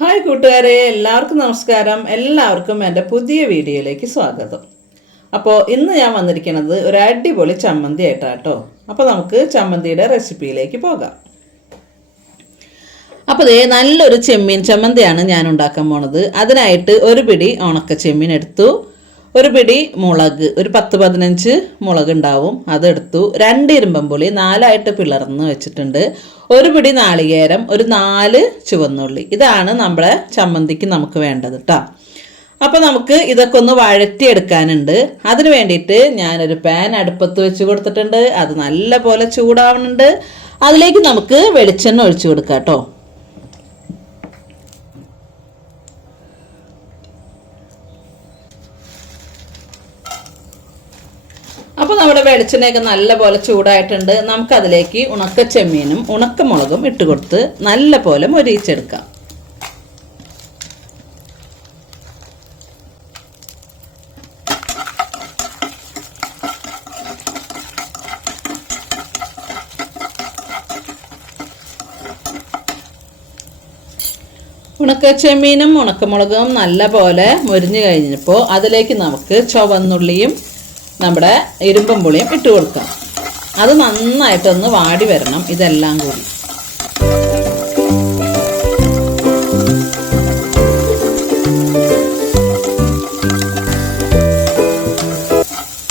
Hi കൂട്ടുകാരെ എല്ലാവർക്കും നമസ്കാരം. എല്ലാവർക്കും എന്റെ പുതിയ വീഡിയോയിലേക്ക് സ്വാഗതം. അപ്പോൾ ഇന്ന് ഞാൻ വന്നിരിക്കുന്നത് ഒരു അടിപൊളി ചമ്മന്തി ആയിട്ടാണ് കേട്ടോ അപ്പോൾ നമുക്ക് ചമ്മന്തിയുടെ റെസിപ്പിയിലേക്ക് പോകാം. അപ്പോൾ ഇതേ നല്ലൊരു ചെമ്മീൻ ചമ്മന്തിയാണ് ഞാൻ ഉണ്ടാക്കാൻ പോണത്. അതിനായിട്ട് ഒരു പിടി ഉണക്ക ചെമ്മീൻ എടുത്തു. ഒരു പിടി മുളക് ഒരു പത്ത് പതിനഞ്ച് മുളക് ഉണ്ടാവും. അതെടുത്തു. രണ്ട് ഇരുമ്പമ്പുളി നാലായിട്ട് പിളർന്ന് വെച്ചിട്ടുണ്ട്. ഒരു പിടി നാളികേരം ഒരു നാല് ചുവന്നുള്ളി. ഇതാണ് നമ്മളെ ചമ്മന്തിക്ക് നമുക്ക് വേണ്ടത് കേട്ടോ അപ്പോൾ നമുക്ക് ഇതൊക്കെ ഒന്ന് വഴറ്റിയെടുക്കാനുണ്ട്. അതിന് വേണ്ടിയിട്ട് ഞാനൊരു പാൻ അടുപ്പത്ത് വെച്ച് കൊടുത്തിട്ടുണ്ട്. അത് നല്ല പോലെ ചൂടാവുന്നുണ്ട് അതിലേക്ക് നമുക്ക് വെളിച്ചെണ്ണ ഒഴിച്ചു കൊടുക്കാം കേട്ടോ അപ്പോൾ നമ്മുടെ വെളിച്ചെണ്ണയൊക്കെ നല്ലപോലെ ചൂടായിട്ടുണ്ട്. നമുക്കതിലേക്ക് ഉണക്ക ചെമ്മീനും ഉണക്കമുളകും ഇട്ട് കൊടുത്ത് നല്ല പോലെ മൊരിയിച്ചെടുക്കാം. ഉണക്ക ചെമ്മീനും ഉണക്കമുളകും നല്ല പോലെ മുരിഞ്ഞു കഴിഞ്ഞപ്പോൾ അതിലേക്ക് നമുക്ക് ചുവന്നുള്ളിയും നമ്മുടെ ഇരുമ്പും പുളിയും ഇട്ട് കൊടുക്കാം. അത് നന്നായിട്ടൊന്ന് വാടി വരണം ഇതെല്ലാം കൂടി.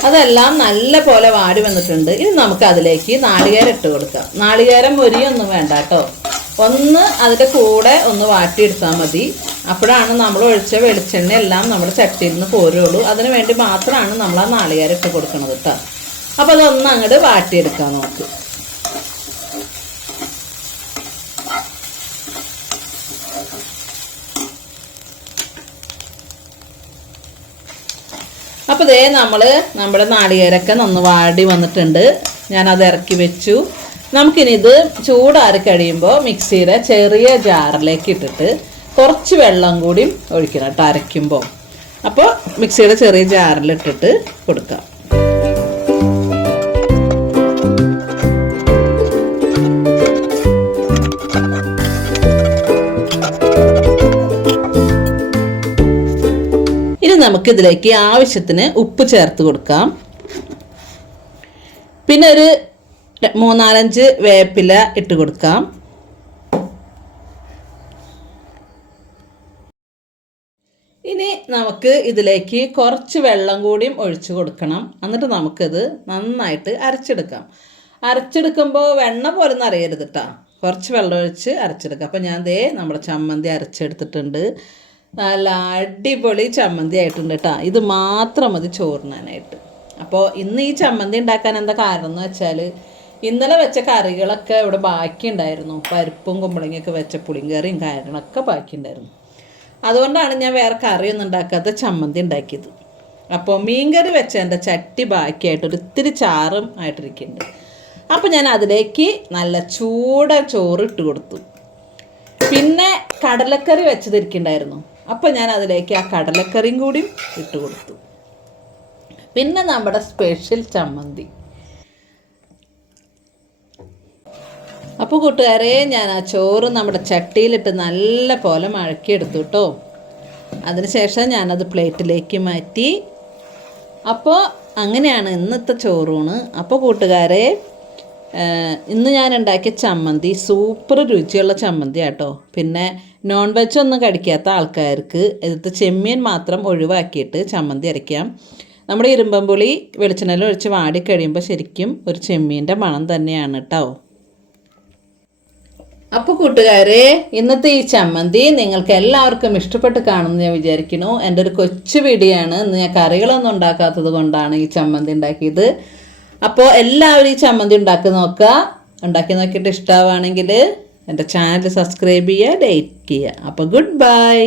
അതെല്ലാം നല്ല പോലെ വാടി വന്നിട്ടുണ്ട്. ഇനി നമുക്ക് അതിലേക്ക് നാളികേരം ഇട്ട് കൊടുക്കാം. നാളികേരം മൊരിയൊന്നും വേണ്ട കേട്ടോ. ഒന്ന് അതിന്റെ കൂടെ ഒന്ന് വാട്ടിയെടുത്താൽ മതി. അപ്പോഴാണ് നമ്മൾ ഒഴിച്ച വെളിച്ചെണ്ണ എല്ലാം നമ്മുടെ ചട്ടിയിൽ നിന്ന് പോരുള്ളൂ അതിന് വേണ്ടി മാത്രമാണ് നമ്മൾ ആ നാളികേരം ഇട്ട് കൊടുക്കുന്നത് കേട്ടോ അപ്പോൾ അതൊന്ന് അങ്ങോട്ട് വാട്ടിയെടുക്കാം നമുക്ക്. അപ്പോൾ ഇതേ നമ്മൾ നമ്മുടെ നാളികേരൊക്കെ നന്ന് വാടി വന്നിട്ടുണ്ട്. ഞാനത് ഇറക്കി വെച്ചു. നമുക്കിനി ഇത് ചൂടാറി കഴിയുമ്പോൾ മിക്സിയുടെ ചെറിയ ജാറിലേക്ക് ഇട്ടിട്ട് കുറച്ച് വെള്ളം കൂടി ഒഴിക്കണം കേട്ടോ അരയ്ക്കുമ്പോൾ. അപ്പോൾ മിക്സിയുടെ ചെറിയ ജാറിലിട്ടിട്ട് കൊടുക്കാം. ഇനി നമുക്ക് ഇതിലേക്ക് ആവശ്യത്തിന് ഉപ്പ് ചേർത്ത് കൊടുക്കാം. പിന്നെ ഒരു മൂന്നാലഞ്ച് വേപ്പില ഇട്ട് കൊടുക്കാം ഇനി നമുക്ക് ഇതിലേക്ക് കുറച്ച് വെള്ളം കൂടിയും ഒഴിച്ചു കൊടുക്കണം. എന്നിട്ട് നമുക്കിത് നന്നായിട്ട് അരച്ചെടുക്കാം. അരച്ചെടുക്കുമ്പോൾ വെണ്ണ പോലെ ഒന്നും അറിയരുത് കേട്ടോ കുറച്ച് വെള്ളം ഒഴിച്ച് അരച്ചെടുക്കുക അപ്പോൾ ഞാൻ ദേ നമ്മുടെ ചമ്മന്തി അരച്ചെടുത്തിട്ടുണ്ട്. നല്ല അടിപൊളി ചമ്മന്തി ആയിട്ടുണ്ട് കേട്ടോ ഇത് മാത്രം മതി ചോറിനാനായിട്ട്. അപ്പോൾ ഇന്ന് ഈ ചമ്മന്തി ഉണ്ടാക്കാൻ എന്താ കാരണം എന്ന് വെച്ചാൽ ഇന്നലെ വെച്ച കറികളൊക്കെ ഇവിടെ ബാക്കിയുണ്ടായിരുന്നു. പരിപ്പും കുമ്പളങ്ങയൊക്കെ വെച്ച പുളിങ്കറിയും കാര്യങ്ങളൊക്കെ ബാക്കി ഉണ്ടായിരുന്നു അതുകൊണ്ടാണ് ഞാൻ വേറെ കറിയൊന്നും ഉണ്ടാക്കാത്ത ചമ്മന്തി ഉണ്ടാക്കിയത്. അപ്പോൾ മീൻകറി വെച്ച എന്റെ ചട്ടി ബാക്കിയായിട്ട് ഒരു ഇത്തിരി ചാറും ആയിട്ടിരിക്കുന്നുണ്ട്. അപ്പോൾ ഞാൻ അതിലേക്ക് നല്ല ചൂട ചോറ് ഇട്ട് കൊടുത്തു. പിന്നെ കടലക്കറി വെച്ചതിരിക്കുന്നുണ്ടായിരുന്നു അപ്പോൾ ഞാൻ അതിലേക്ക് ആ കടലക്കറിയും കൂടി ഇട്ട് കൊടുത്തു. പിന്നെ നമ്മുടെ സ്പെഷ്യൽ ചമ്മന്തി. അപ്പോൾ കൂട്ടുകാരെ ഞാൻ ആ ചോറ് നമ്മുടെ ചട്ടിയിലിട്ട് നല്ല പോലെ മഴക്കിയെടുത്തു കേട്ടോ അതിനുശേഷം ഞാനത് പ്ലേറ്റിലേക്ക് മാറ്റി. അപ്പോൾ അങ്ങനെയാണ് ഇന്നത്തെ ചോറൂണ്. അപ്പോൾ കൂട്ടുകാരെ ഇന്ന് ഞാൻ ഉണ്ടാക്കിയ ചമ്മന്തി സൂപ്പർ രുചിയുള്ള ചമ്മന്തി ആട്ടോ പിന്നെ നോൺ വെജ് ഒന്നും കഴിക്കാത്ത ആൾക്കാർക്ക് ഇതിലത്തെ ചെമ്മീൻ മാത്രം ഒഴിവാക്കിയിട്ട് ചമ്മന്തി അരയ്ക്കാം. നമ്മുടെ ഇരുമ്പമ്പുളി വെളിച്ചെണ്ണയിൽ ഒഴിച്ച് വാടിക്കഴിയുമ്പോൾ ശരിക്കും ഒരു ചെമ്മീന്റെ മണം തന്നെയാണ് കേട്ടോ അപ്പോൾ കൂട്ടുകാരെ ഇന്നത്തെ ഈ ചമ്മന്തി നിങ്ങൾക്ക് എല്ലാവർക്കും ഇഷ്ടപ്പെട്ട് കാണുമെന്ന് ഞാൻ വിചാരിക്കുന്നു. എന്റെ ഒരു കൊച്ചു വീടിയാണ് ഇന്ന് ഞാൻ കറികളൊന്നും ഉണ്ടാക്കാത്തത് കൊണ്ടാണ് ഈ ചമ്മന്തി ഉണ്ടാക്കിയത്. അപ്പോൾ എല്ലാവരും ഈ ചമ്മന്തി ഉണ്ടാക്കി നോക്കുക. ഉണ്ടാക്കി നോക്കിയിട്ട് ഇഷ്ടമാവുകയാണെങ്കിൽ എന്റെ ചാനൽ സബ്സ്ക്രൈബ് ചെയ്യുക ലൈക്ക് ചെയ്യുക. അപ്പോൾ ഗുഡ് ബൈ.